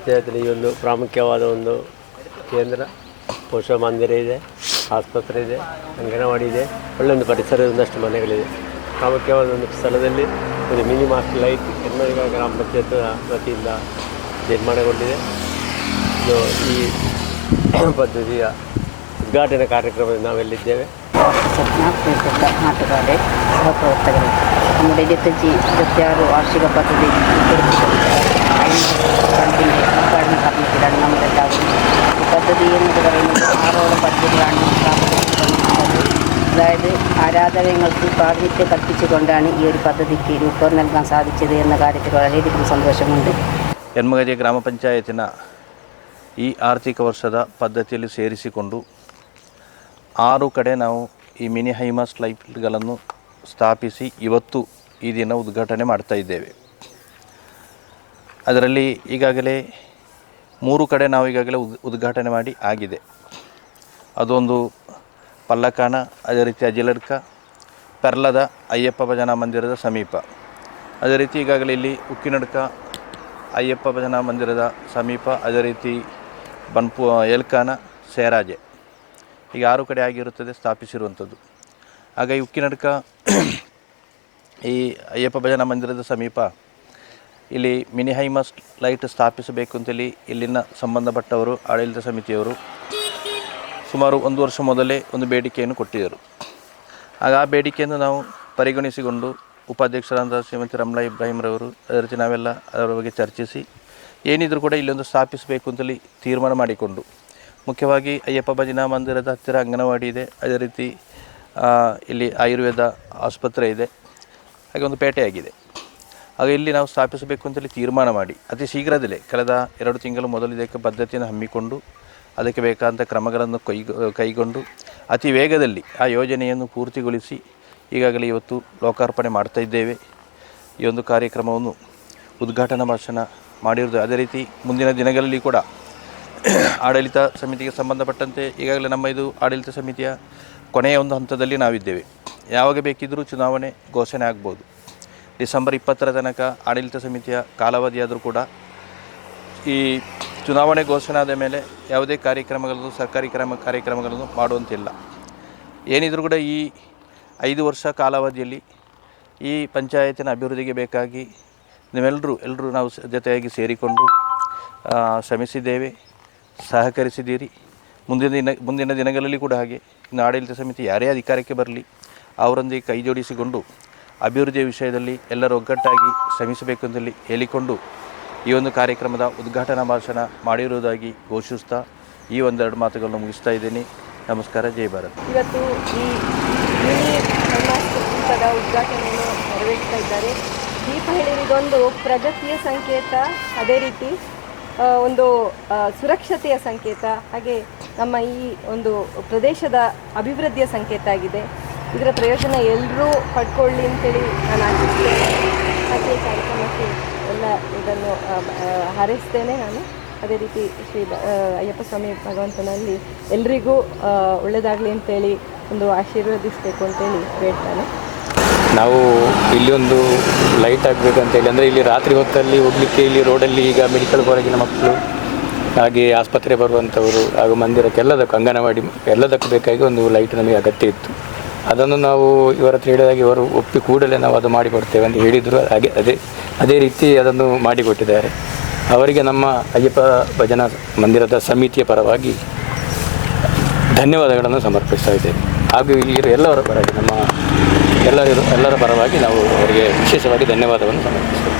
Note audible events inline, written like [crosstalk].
ಪಂಚಾಯತ್ಲಿ ಒಂದು ಪ್ರಾಮುಖ್ಯವಾದ ಒಂದು ಕೇಂದ್ರ ಪೋಷಣ ಮಂದಿರ ಇದೆ, ಆಸ್ಪತ್ರೆ ಇದೆ, ಅಂಗನವಾಡಿ ಇದೆ, ಒಳ್ಳೆ ಒಂದು ಪರಿಸರ ಒಂದಷ್ಟು ಮನೆಗಳಿದೆ. ಪ್ರಾಮುಖ್ಯವಾದ ಒಂದು ಸ್ಥಳದಲ್ಲಿ ಒಂದು ಮಿನಿ ಮಾಸ್ಟರ್ ಲೈಟ್ ಕನ್ನಡಿಗ ಗ್ರಾಮ ಪಂಚಾಯತ್ ವತಿಯಿಂದ ನಿರ್ಮಾಣಗೊಂಡಿದೆ. ಇದು ಈ [coughs] ಪದ್ಧತಿಯ ಉದ್ಘಾಟನಾ ಕಾರ್ಯಕ್ರಮದಲ್ಲಿ ನಾವೆಲ್ಲಿದ್ದೇವೆ? ಮಾತುಗಾಡಿ നമ്മുടെ ഇരുപത്തഞ്ച് ഇരുപത്തിയാറ് വാർഷിക പദ്ധതി ഉൾപ്പെടുത്തിക്കൊണ്ട് ഉദ്ഘാടന കർമ്മത്തിലാണ് നമ്മളെല്ലാവരും ഈ പദ്ധതി എന്നത് പറയുന്നത് ആറോളം പദ്ധതികളാണ് പ്രാമുഖ്യത്തിലുള്ളത് അതായത് ആരാധനങ്ങൾക്ക് പ്രാതിനിധ്യം കൽപ്പിച്ചുകൊണ്ടാണ് ഈ ഒരു പദ്ധതിക്ക് രൂപം നൽകാൻ സാധിച്ചത് എന്ന കാര്യത്തിൽ വളരെയധികം സന്തോഷമുണ്ട് ಯನ್ಮಗಜೆ ಗ್ರಾಮ ಪಂಚಾಯತಿನ ಈ ಆರ್ಥಿಕ ವರ್ಷದ ಪದ್ಧತಿಯಲ್ಲಿ ಸೇರಿಸಿಕೊಂಡು ಆರು ಕಡೆ ನಾವು ಈ ಮಿನಿ ಹೈಮಾಸ್ ಲೈಟ್ಗಳನ್ನು ಸ್ಥಾಪಿಸಿ ಇವತ್ತು ಈ ದಿನ ಉದ್ಘಾಟನೆ ಮಾಡ್ತಾ ಇದ್ದೇವೆ. ಅದರಲ್ಲಿ ಈಗಾಗಲೇ ಮೂರು ಕಡೆ ನಾವು ಈಗಾಗಲೇ ಉದ್, ಉದ್ಘಾಟನೆ ಮಾಡಿ ಆಗಿದೆ. ಅದೊಂದು ಪಲ್ಲಕಾನ ಅದೇ ರೀತಿ ಅಜಿಲಡ್ಕ, ಪೆರ್ಲದ ಅಯ್ಯಪ್ಪ ಭಜನಾ ಮಂದಿರದ ಸಮೀಪ. ಅದೇ ರೀತಿ ಈಗಾಗಲೇ ಇಲ್ಲಿ ಉಕ್ಕಿನಡ್ಕ ಅಯ್ಯಪ್ಪ ಭಜನಾ ಮಂದಿರದ ಸಮೀಪ, ಅದೇ ರೀತಿ ಬನ್ಪು ಎಲ್ಕಾನ ಸೇರಾಜೆ. ಈಗ ಆರು ಕಡೆ ಆಗಿರುತ್ತದೆ ಸ್ಥಾಪಿಸಿರುವಂಥದ್ದು. ಹಾಗಾಗಿ ಉಕ್ಕಿನಡ್ಕ ಈ ಅಯ್ಯಪ್ಪ ಭಜನಾ ಮಂದಿರದ ಸಮೀಪ ಇಲ್ಲಿ ಮಿನಿ ಹೈಮಸ್ ಲೈಟ್ ಸ್ಥಾಪಿಸಬೇಕು ಅಂತೇಳಿ ಇಲ್ಲಿನ ಸಂಬಂಧಪಟ್ಟವರು, ಆಡಳಿತ ಸಮಿತಿಯವರು ಸುಮಾರು ಒಂದು ವರ್ಷ ಮೊದಲೇ ಒಂದು ಬೇಡಿಕೆಯನ್ನು ಕೊಟ್ಟಿದ್ದರು. ಆಗ ಆ ಬೇಡಿಕೆಯನ್ನು ನಾವು ಪರಿಗಣಿಸಿಕೊಂಡು ಉಪಾಧ್ಯಕ್ಷರಾದ ಶ್ರೀಮತಿ ರಮಲಾ ಇಬ್ರಾಹಿಂರವರು ಅದರ ರೀತಿ ನಾವೆಲ್ಲ ಅದರ ಬಗ್ಗೆ ಚರ್ಚಿಸಿ ಏನಿದ್ರೂ ಕೂಡ ಇಲ್ಲೊಂದು ಸ್ಥಾಪಿಸಬೇಕು ಅಂತೇಳಿ ತೀರ್ಮಾನ ಮಾಡಿಕೊಂಡು, ಮುಖ್ಯವಾಗಿ ಅಯ್ಯಪ್ಪ ಭಜನಾ ಮಂದಿರದ ಹತ್ತಿರ ಅಂಗನವಾಡಿ ಇದೆ, ಅದೇ ರೀತಿ ಇಲ್ಲಿ ಆಯುರ್ವೇದ ಆಸ್ಪತ್ರೆ ಇದೆ. ಹಾಗೆ ಒಂದು ಪೇಟೆಯಾಗಿದೆ. ಆಗ ಇಲ್ಲಿ ನಾವು ಸ್ಥಾಪಿಸಬೇಕು ಅಂತೇಳಿ ತೀರ್ಮಾನ ಮಾಡಿ. ಅತಿ ಶೀಘ್ರದಲ್ಲೇ ಕಳೆದ ಎರಡು ತಿಂಗಳು ಮೊದಲು ಇದಕ್ಕೆ ಪದ್ಧತಿಯನ್ನು ಹಮ್ಮಿಕೊಂಡು, ಅದಕ್ಕೆ ಬೇಕಾದಂಥ ಕ್ರಮಗಳನ್ನು ಕೈಗೊ ಕೈಗೊಂಡು, ಅತಿ ವೇಗದಲ್ಲಿ ಆ ಯೋಜನೆಯನ್ನು ಪೂರ್ತಿಗೊಳಿಸಿ ಈಗಾಗಲೇ ಇವತ್ತು ಲೋಕಾರ್ಪಣೆ ಮಾಡ್ತಾ ಇದ್ದೇವೆ. ಈ ಒಂದು ಕಾರ್ಯಕ್ರಮವನ್ನು ಉದ್ಘಾಟನಾ ಭಾಷಣ ಮಾಡಿರೋದು ಅದೇ ರೀತಿ ಮುಂದಿನ ದಿನಗಳಲ್ಲಿ ಕೂಡ ಆಡಳಿತ ಸಮಿತಿಗೆ ಸಂಬಂಧಪಟ್ಟಂತೆ ಈಗಾಗಲೇ ನಮ್ಮ ಇದು ಆಡಳಿತ ಸಮಿತಿಯ ಕೊನೆಯ ಒಂದು ಹಂತದಲ್ಲಿ ನಾವಿದ್ದೇವೆ. ಯಾವಾಗ ಬೇಕಿದ್ದರೂ ಚುನಾವಣೆ ಘೋಷಣೆ ಆಗ್ಬೋದು. ಡಿಸೆಂಬರ್ ಇಪ್ಪತ್ತರ ತನಕ ಆಡಳಿತ ಸಮಿತಿಯ ಕಾಲಾವಧಿಯಾದರೂ ಕೂಡ ಈ ಚುನಾವಣೆ ಘೋಷಣೆ ಆದ ಮೇಲೆ ಯಾವುದೇ ಕಾರ್ಯಕ್ರಮಗಳನ್ನು ಸರ್ಕಾರಿ ಕ್ರಮ ಕಾರ್ಯಕ್ರಮಗಳನ್ನು ಮಾಡುವಂತಿಲ್ಲ. ಏನಿದ್ರೂ ಕೂಡ ಈ ಐದು ವರ್ಷ ಕಾಲಾವಧಿಯಲ್ಲಿ ಈ ಪಂಚಾಯತಿನ ಅಭಿವೃದ್ಧಿಗೆ ಬೇಕಾಗಿ ನೀವೆಲ್ಲರೂ ಎಲ್ಲರೂ ನಾವು ಜೊತೆಯಾಗಿ ಸೇರಿಕೊಂಡು ಶ್ರಮಿಸಿದ್ದೇವೆ, ಸಹಕರಿಸಿದ್ದೀರಿ. ಮುಂದಿನ ದಿನ, ಮುಂದಿನ ದಿನಗಳಲ್ಲಿ ಕೂಡ ಹಾಗೆ ಇನ್ನು ಆಡಳಿತ ಸಮಿತಿ ಯಾರೇ ಅಧಿಕಾರಕ್ಕೆ ಬರಲಿ ಅವರೊಂದಿಗೆ ಕೈ ಜೋಡಿಸಿಕೊಂಡು ಅಭಿವೃದ್ಧಿಯ ವಿಷಯದಲ್ಲಿ ಎಲ್ಲರೂ ಒಗ್ಗಟ್ಟಾಗಿ ಶ್ರಮಿಸಬೇಕು ಅಂತೇಳಿ ಹೇಳಿಕೊಂಡು ಈ ಒಂದು ಕಾರ್ಯಕ್ರಮದ ಉದ್ಘಾಟನಾ ಭಾಷಣ ಮಾಡಿರುವುದಾಗಿ ಘೋಷಿಸ್ತಾ ಈ ಒಂದೆರಡು ಮಾತುಗಳನ್ನು ಮುಗಿಸ್ತಾ ಇದ್ದೀನಿ. ನಮಸ್ಕಾರ, ಜೈ ಭಾರತ್. ಇವತ್ತು ಈ ಉದ್ಘಾಟನೆಯನ್ನು ನೆರವೇರಿಸ್ತಾ ಇದ್ದಾರೆ. ದೀಪ ಹೇಳಿದ್ರೆ ಇದೊಂದು ಪ್ರಗತಿಯ ಸಂಕೇತ, ಅದೇ ರೀತಿ ಒಂದು ಸುರಕ್ಷತೆಯ ಸಂಕೇತ, ಹಾಗೆ ನಮ್ಮ ಈ ಒಂದು ಪ್ರದೇಶದ ಅಭಿವೃದ್ಧಿಯ ಸಂಕೇತ ಆಗಿದೆ. ಇದರ ಪ್ರಯೋಜನ ಎಲ್ಲರೂ ಪಡ್ಕೊಳ್ಳಿ ಅಂತೇಳಿ ನಾನು ಆಶಿಸ್ತೇನೆ. ಹಾಗೆ ಕಾರ್ಯಕ್ರಮಕ್ಕೆ ಎಲ್ಲ ಇದನ್ನು ಹಾರೈಸ್ತೇನೆ ನಾನು. ಅದೇ ರೀತಿ ಶ್ರೀ ಅಯ್ಯಪ್ಪ ಸ್ವಾಮಿ ಭಗವಂತನಲ್ಲಿ ಎಲ್ರಿಗೂ ಒಳ್ಳೆಯದಾಗಲಿ ಅಂತೇಳಿ ಒಂದು ಆಶೀರ್ವದಿಸಬೇಕು ಅಂತೇಳಿ ಹೇಳ್ತಾನೆ ನಾವು ಇಲ್ಲಿ ಒಂದು ಲೈಟ್ ಆಗಬೇಕಂತೇಳಿ ಅಂದರೆ ಇಲ್ಲಿ ರಾತ್ರಿ ಹೊತ್ತಲ್ಲಿ ಹೋಗಲಿಕ್ಕೆ ಇಲ್ಲಿ ರೋಡಲ್ಲಿ ಈಗ ಮೆಡಿಕಲ್ ಕಾಲೇಜಿನ ಮಕ್ಕಳು, ಹಾಗೆ ಆಸ್ಪತ್ರೆ ಬರುವಂಥವರು, ಹಾಗೂ ಮಂದಿರಕ್ಕೆ ಎಲ್ಲದಕ್ಕೂ, ಅಂಗನವಾಡಿ ಎಲ್ಲದಕ್ಕೂ ಬೇಕಾಗಿ ಒಂದು ಲೈಟ್ ನಮಗೆ ಅಗತ್ಯ ಇತ್ತು. ಅದನ್ನು ನಾವು ಇವರ ಹತ್ರ ಹೇಳಿದಾಗ ಇವರು ಒಪ್ಪಿ ಕೂಡಲೇ ನಾವು ಅದು ಮಾಡಿಕೊಡ್ತೇವೆ ಅಂತ ಹೇಳಿದರು. ಹಾಗೆ ಅದೇ ಅದೇ ರೀತಿ ಅದನ್ನು ಮಾಡಿಕೊಟ್ಟಿದ್ದಾರೆ ಅವರಿಗೆ ನಮ್ಮ ಅಯ್ಯಪ್ಪ ಭಜನಾ ಮಂದಿರದ ಸಮಿತಿಯ ಪರವಾಗಿ ಧನ್ಯವಾದಗಳನ್ನು ಸಮರ್ಪಿಸ್ತಾ ಇದ್ದೇವೆ. ಹಾಗೂ ಇಲ್ಲಿರೋ ಎಲ್ಲವರ ಪರವಾಗಿ ನಮ್ಮ ಎಲ್ಲರಿಗೂ ಎಲ್ಲರ ಪರವಾಗಿ ನಾವು ಅವರಿಗೆ ವಿಶೇಷವಾಗಿ ಧನ್ಯವಾದವನ್ನು ಸಮರ್ಪಿಸ್ತೇವೆ